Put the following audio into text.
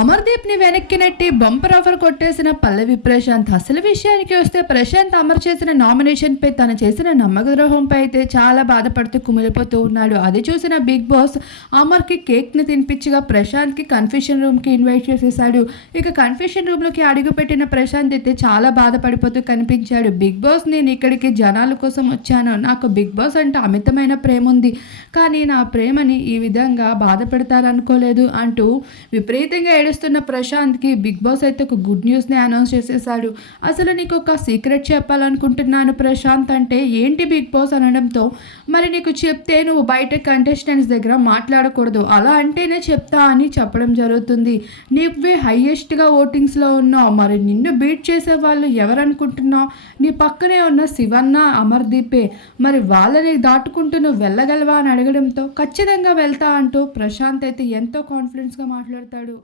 అమర్దీప్ని వెనక్కి నెట్టి bumper offer కొట్టేసిన పల్లవి ప్రశాంత్ అసలు విషయానికి వస్తే ప్రశాంత్ అమర్ చేసిన నామినేషన్ పై తను చేసిన నమ్మకద్రోహంపై అయితే చాలా బాధపడుతూ కుమిలిపోతూ ఉన్నాడు. అది చూసిన బిగ్ బాస్ అమర్కి కేక్ని తినిపించగా ప్రశాంత్కి కన్ఫ్యూషన్ రూమ్కి ఇన్వైట్ చేసేసాడు ఇక కన్ఫ్యూషన్ రూమ్లోకి ప్రశాంత్ అయితే చాలా బాధపడిపోతూ కనిపించాడు. బిగ్ బాస్ నేను ఇక్కడికి జనాల కోసం వచ్చాను. నాకు బిగ్ బాస్ అంటే అమితమైన ప్రేమ ఉంది. కానీ నా ప్రేమని ఈ విధంగా బాధ పెడతారనుకోలేదు అంటూ విపరీతంగా ఏడుస్తున్న ప్రశాంత్కి బిగ్ బాస్ అయితే ఒక గుడ్ న్యూస్ని అనౌన్స్ చేసేసాడు అసలు నీకు ఒక సీక్రెట్ చెప్పాలనుకుంటున్నాను ప్రశాంత్ అంటే ఏంటి బిగ్ బాస్ అనడంతో? మరి నీకు చెప్తే నువ్వు బయట కంటెస్టెంట్స్ దగ్గర మాట్లాడకూడదు. అలా అంటేనే చెప్తా అని చెప్పడం జరుగుతుంది. నువ్వే హయ్యెస్ట్గా ఓటింగ్స్లో ఉన్నావు. మరి నిన్ను బీట్ చేసే వాళ్ళు ఎవరనుకుంటున్నావు? నీ పక్కనే ఉన్న శివన్న అమర్దీపే మరి వాళ్ళని దాటుకుంటూ నువ్వు వెళ్ళగలవా అని అడగడంతో ఖచ్చితంగా వెళ్తా అంటూ ప్రశాంత్ అయితే ఎంతో కాన్ఫిడెన్స్గా మాట్లాడతాడు.